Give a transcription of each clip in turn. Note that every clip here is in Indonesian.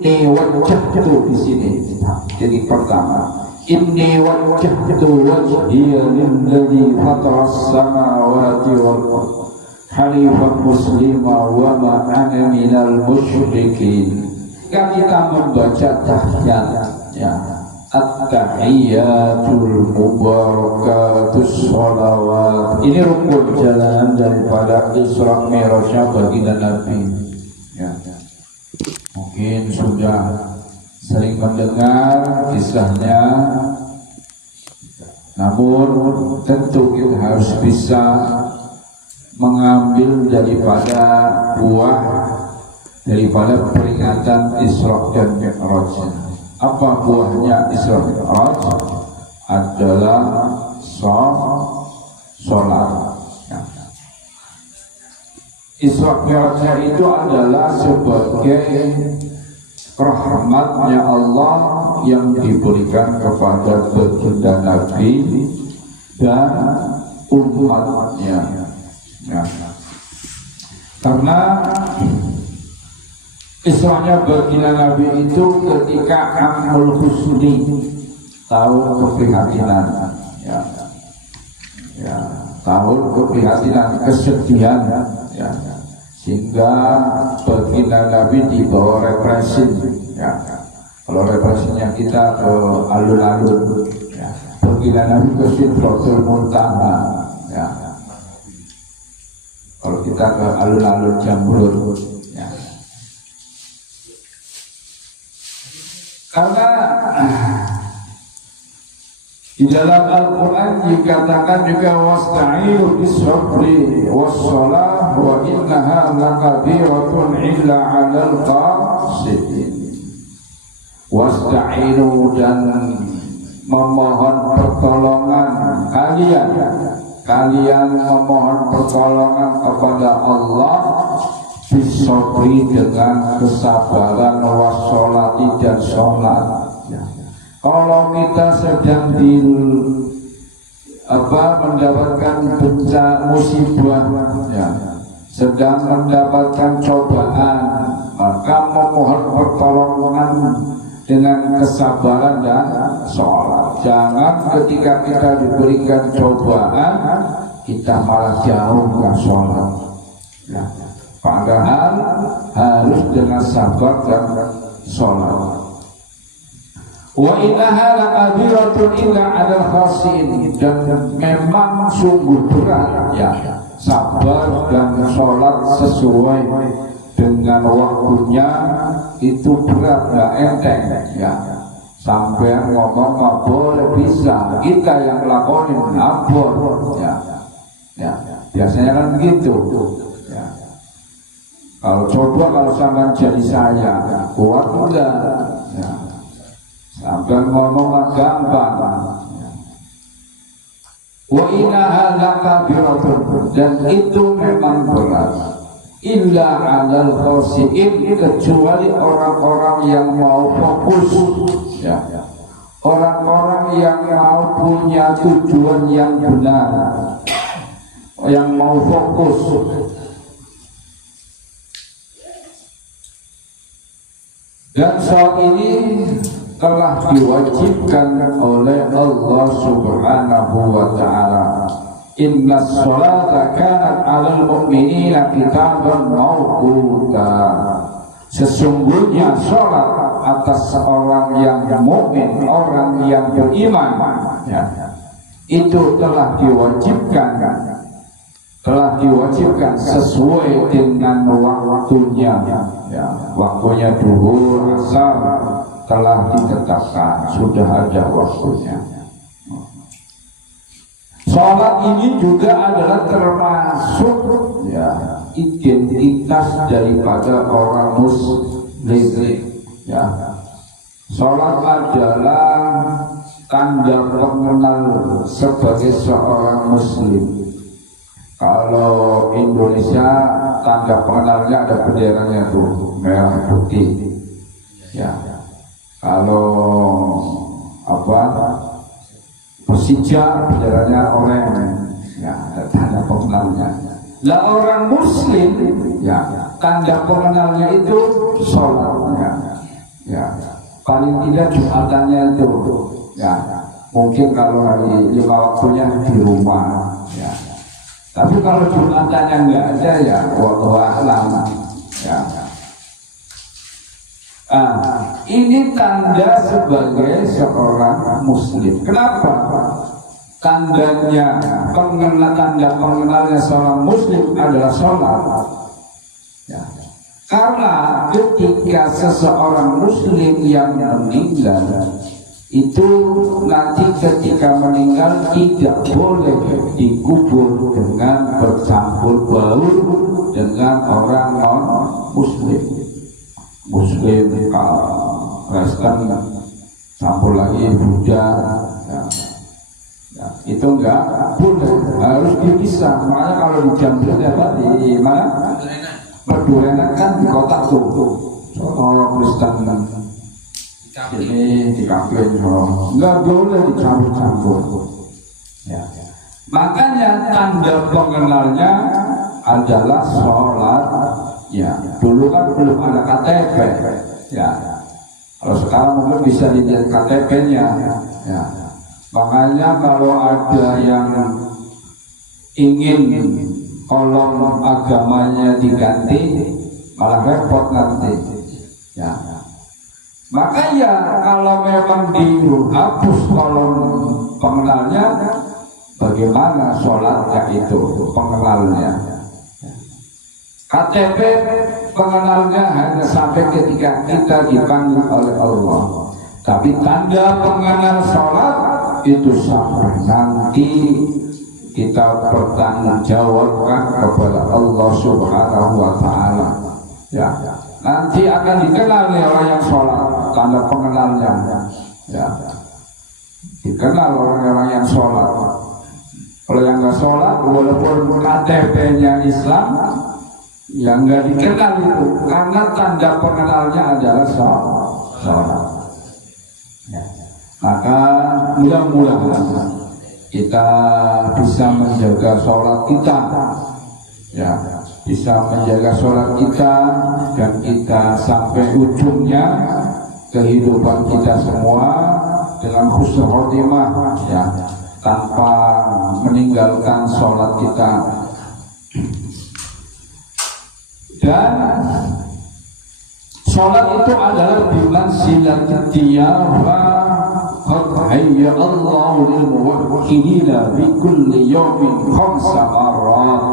inni wajjahtu di sini. Jadi pertama, inni wajjahtu wajhiya lilladzi fataras samawati wal ardh hanifan muslima wa ma ana minal musyrikin. Kita membaca tahiyat, ya, at-tahiyyatul mubarakatus sholawat. Ini rukun jalan daripada Isra Mi'rajnya baginda Nabi, ya. Mungkin sudah sering mendengar kisahnya, namun tentu kita harus bisa mengambil daripada buah daripada peringatan Isra dan Mi'raj. Apa buahnya Isra Mi'raj? Adalah sholat. Isra Mi'raj itu adalah sebagai rahmatnya Allah yang diberikan kepada baginda Nabi dan umatnya. Ya. Karena Isra'nya baginda Nabi itu ketika Amul Husni, tahun keprihatinan, ya, ya, tahun keprihatinan, kesedihan, ya, sehingga baginda Nabi dibawa represi, ya. Kalau represinya kita ke alun-alun, ya, baginda Nabi ke Sidratul Muntaha, ya. Kalau kita ke alun-alun Jamrut, ya. Karena di dalam Al-Quran dikatakan juga wasta'inu bis-sabri was-shalah wa innaha lakabiratun illa 'alal khashi'in. Wasta'inu, dan memohon pertolongan kalian memohon pertolongan kepada Allah bisabri, dengan kesabaran, wassolati, dan sholat. Ya. Kalau kita sedang mendapatkan bencana musibah, ya, sedang mendapatkan cobaan, maka memohon pertolongan dengan kesabaran dan sholat. Jangan ketika kita diberikan cobaan kita malah jauh ke sholat, ya. Padahal harus dengan sabar dan sholat. Wa innaha lakabiratun illa 'alal khashi'in, dan memang sungguh berat, ya, sabar dan sholat sesuai dengan waktunya itu berat, nggak enteng, ya. Sampai ngomong nggak boleh, bisa kita yang lakonin ngabur, ya, ya. Biasanya kan gitu, ya. Kalau sampai jadi saya kuat enggak, ya. Sampai ngomong gampang, ya. Wa innaha lakabiratun, dan itu memang berat, illa 'alal khashi'in, kecuali orang-orang yang mau fokus, ya, orang-orang yang mau punya tujuan yang benar, yang mau fokus. Dan saat ini telah diwajibkan oleh Allah Subhanahu wa ta'ala. Inna sholata kanat 'alal mu'minina kitaban mawquta. Sesungguhnya sholat atas orang yang mukmin, orang yang beriman, ya, itu telah diwajibkan sesuai dengan waktunya, ya. Waktunya duhur, asar telah ditetapkan, sudah ada waktunya. Sholat ini juga adalah termasuk, ya, identitas daripada orang muslim, ya. Sholat adalah tanda pengenal sebagai seorang muslim. Kalau Indonesia tanda pengenalnya ada benderanya tuh, merah putih, ya. Kalau Persija benderanya oranye, ya, ada tanda pengenalnya. Lah orang muslim, ya, tanda pengenalnya itu sholatnya. ya paling tidak Jumatannya itu ya mungkin kalau hari 5 waktunya di rumah ya. Tapi kalau Jumatannya nggak ada ya wallahu a'lam ya. Ini tanda sebagai seorang muslim. Kenapa? Tandanya tanda pengenalnya seorang muslim adalah sholat ya. Karena ketika seseorang muslim yang meninggal itu nanti ketika meninggal tidak boleh dikubur dengan bercampur baur dengan orang non muslim. Muslim Kristen campur lagi Buddha ya, itu enggak boleh, harus dipisah. Makanya kalau di Jambi di mana Perdurenan kan di kota tuh soal Kristen ini di kafe enggak boleh dicampur-campur ya. Makanya tanda pengenalnya adalah sholat ya. Dulu kan belum ada KTP ya. Kalau sekarang mungkin bisa dilihat KTP-nya ya. Makanya kalau ada yang ingin kolom agamanya diganti malah repot nanti ya. Makanya kalau memang dihapus kolom pengenalnya, bagaimana sholatnya itu pengenalnya? KTP pengenalnya hanya sampai ketika kita dipanggil oleh Allah. Tapi tanda pengenal sholat itu sampai nanti kita bertanggungjawabkan kepada Allah Subhanahu wa Ta'ala ya. Nanti akan dikenal oleh orang yang sholat, tanda pengenalnya ya. Dikenal orang-orang yang sholat. Kalau yang nggak sholat, walaupun KTP-nya Islam, yang nggak dikenal itu, karena tanda pengenalnya adalah sholat ya. Maka mudah-mudahan kita bisa menjaga sholat kita ya, bisa menjaga sholat kita dan kita sampai ujungnya kehidupan kita semua dengan husnul khotimah ya, tanpa meninggalkan sholat kita. Dan sholat itu adalah bimanzilatil tiyaba hayya Allahu lil muwahhidina bi kulli yawmin khamsa marrat.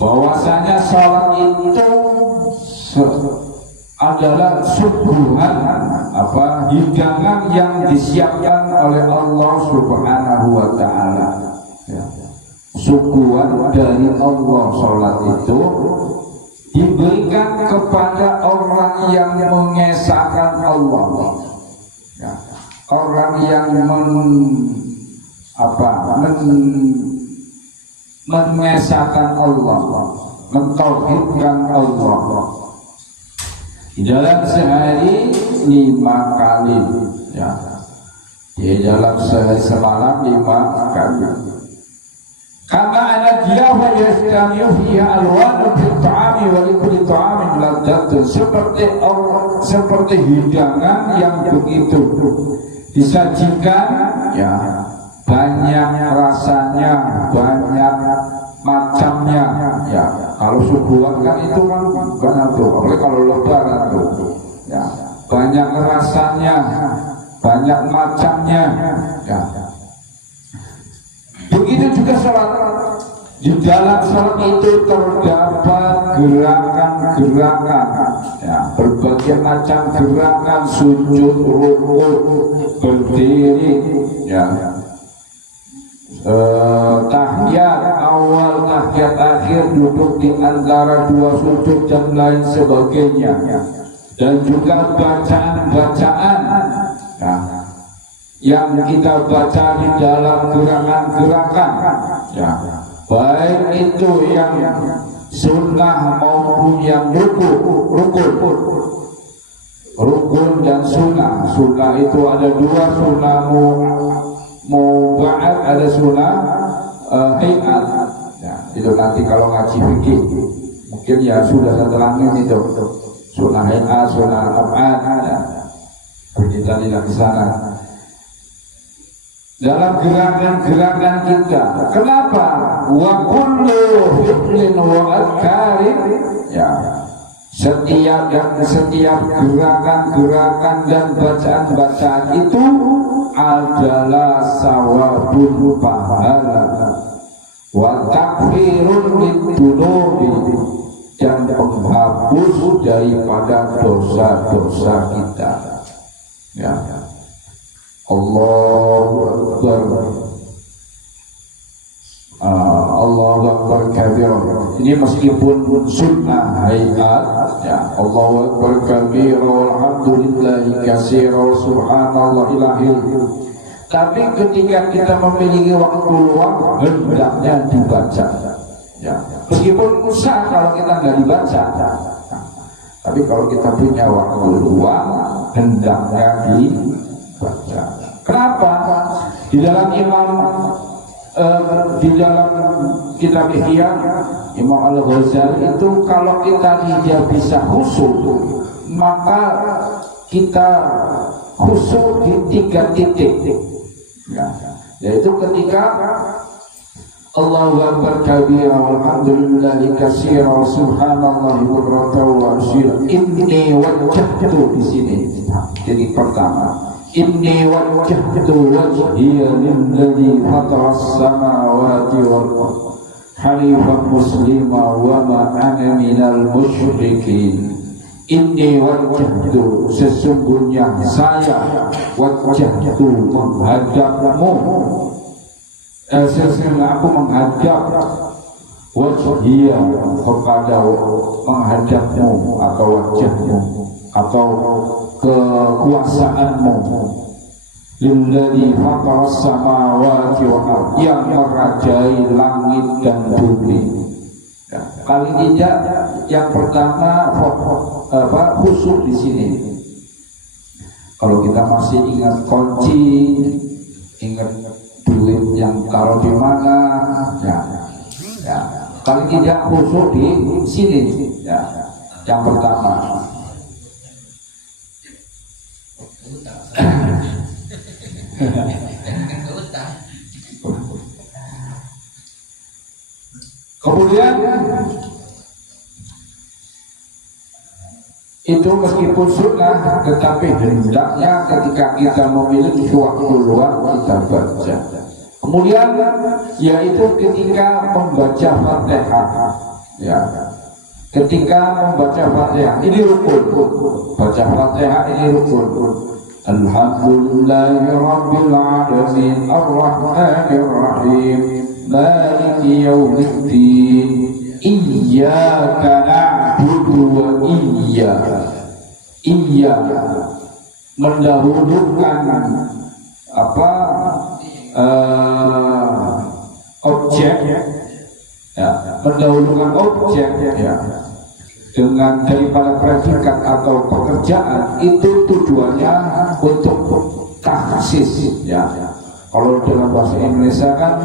Bahwasanya salat itu adalah suguhan hidangan yang disiapkan oleh Allah Subhanahu wa Ta'ala ya. Suguhan dari Allah, salat itu diberikan kepada orang yang mengesahkan Allah ya. Orang yang mengesahkan Allah, mentauhidkan Allah di dalam sehari 5 kali ya. Di dalam sehari semalam 5 kali. Karena anak dia yastamiu fiha alwanu fil ta'ami wa likulli ta'amin ladzatun, seperti hidangan yang begitu disajikan ya, banyak rasanya, banyak macamnya ya. Kalau subuhan kan itu kan banyak tuh, apalagi kalau lebaran tuh ya, banyak rasanya, banyak macamnya ya. Begitu juga sholat. Di dalam sholat itu terdapat gerakan-gerakan ya, berbagai macam gerakan, sujud, rukuk, berdiri ya, tahiyat awal, tahiyat akhir, duduk di antara 2 sujud dan lain sebagainya, dan juga bacaan-bacaan ya, yang kita baca di dalam gerakan-gerakan ya, baik itu yang sunnah maupun yang rukun dan sunnah. Sunnah itu ada 2, sunnah muba'ad, ada sunnah hayat ya. Itu nanti kalau ngaji fikih mungkin ya sudah terangin itu sunnah hayat, sunnah ab'ad, ya. Kita lihat ke sana. Dalam gerakan-gerakan kita, kenapa? Wa kullu fi'lin wa adkarin, ya. Setiap gerakan-gerakan dan bacaan-bacaan itu adalah sawabun pahala wa takfirun lidunubi, dan penghapus daripada dosa-dosa kita. Ya. Allahu Akbar. Allahu Akbar kabir. Ini meskipun sunnah hayat, ya. Allahu Akbar kabir, walhamdulillahi katsira, subhanallah ilahil. Tapi ketika kita memiliki waktu luang, hendaknya dibaca. Ya. Meskipun usah kalau kita nggak dibaca. Tapi kalau kita punya waktu luang, hendaknya dibaca. Kenapa? Di dalam kitab Ihya Imam Al-Ghazali itu, kalau kita tidak bisa khusyuk, maka kita khusyuk di 3 titik, ya. Yaitu ketika Allahu Akbar kabira, walhamdulillahi katsira, subhanallahi bukratan wa asyira. Inni wajjahtu di sini. Jadi pertama, inni wajjahtu wajhiya lilladzi fatara as-samawati wal ardh hanifan muslima wa ma ana minal musyrikin. Inni wajjahtu, sesungguhnya saya wajjahtu menghadapmu, sesungguhnya aku menghadap wajhiya kepada menghadapmu atau wajahmu atau kekuasaanmu, lilladzi fataras samawati wal ardh, yang merajai langit dan bumi. Ya, paling tidak yang pertama khusyuk di sini. Kalau kita masih ingat kunci, ingat duit yang taruh di mana, ya, paling tidak khusyuk di sini, ya. Yang pertama. Kemudian itu meskipun sunnah, tetapi hendaknya ketika kita memiliki waktu luang kita baca. Kemudian yaitu ketika membaca Fatihah, ya. Ketika membaca Fatihah ini rukun. Baca Fatihah ini rukun. Alhamdulillahi rabbil alamin, arrahmanir rahim, maliki yaumiddin, iyyaka na'budu wa iyyaka mendahulukan objek, ya, mendahulukan objek, ya, dengan daripada predikat atau pekerjaan, itu tujuannya untuk taksis, ya. Kalau dalam bahasa Indonesia kan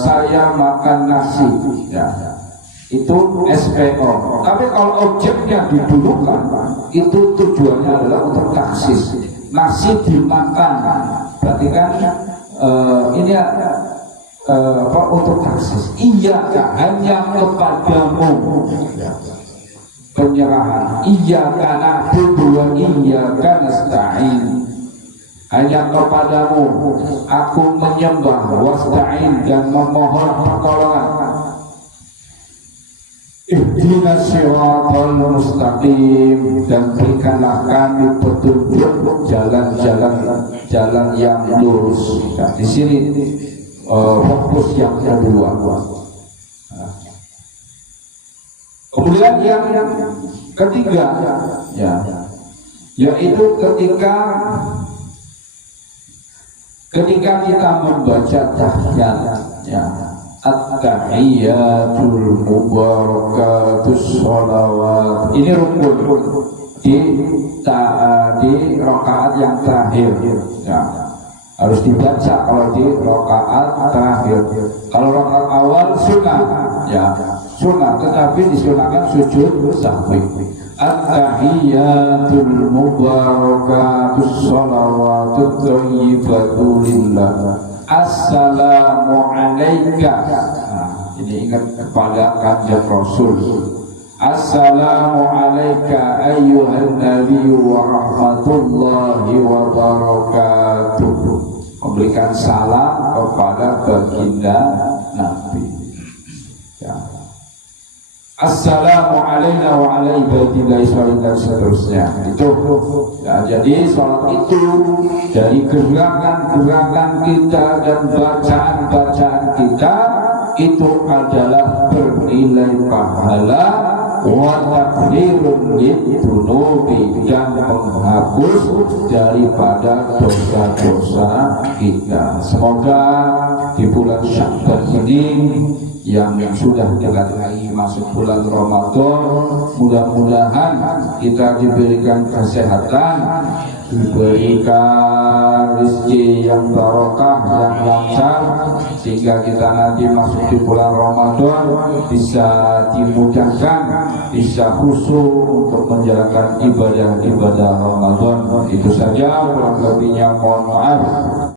saya makan nasi, ya, itu SPO. Tapi kalau objeknya didulukan, itu tujuannya adalah untuk taksis. Nasi dimakan, berarti kan ini untuk taksis. Iyyaka, hanya kepadamu penyerahan. Iyyaka na'budu wa iyyaka nasta'in, hanya kepadamu aku menyembah, wasta'in, dan memohon pertolongan. Ihdinas siratal mustaqim, dan berikanlah kami petunjuk jalan yang lurus. Nah, di sini fokus yang kedua. Kemudian yang ketiga, ya, yaitu ketika kita membaca tahiyat, ya, at-tahiyyatul mubarakatus sholawat, ini rukun di rakaat yang terakhir, ya. Harus dibaca kalau di rakaat terakhir. Kalau rakaat awal sunnah, ya, sunnah, tetapi disunahkan sujud sahwi. at-tahiyyatul mubarakatus shalawatut thayyibatul lillah. Assalamu alayka. Ini ingat kepada kanjeng Rasul. Assalamu alayka ayyuhan nabiyyu wa rahmatullahi wa barakatuh. Memberikan salam kepada baginda Nabi. Ya. Assalamu alayna wa ala ibadillahi sholihin dan seterusnya. Itu ya, jadi salat itu dari gerakan-gerakan kita dan bacaan-bacaan kita itu adalah bernilai pahala wa takfirun lidzunubi, dan menghapus daripada dosa-dosa kita. Semoga di bulan Sya'ban ini yang sudah dekat lagi masuk bulan Ramadan, mudah-mudahan kita diberikan kesehatan, diberikan rezeki yang barokah, yang lancar, sehingga kita nanti masuk di bulan Ramadan bisa dimudahkan, bisa khusyuk untuk menjalankan ibadah-ibadah Ramadan. Itu saja, kurang lebihnya mohon maaf.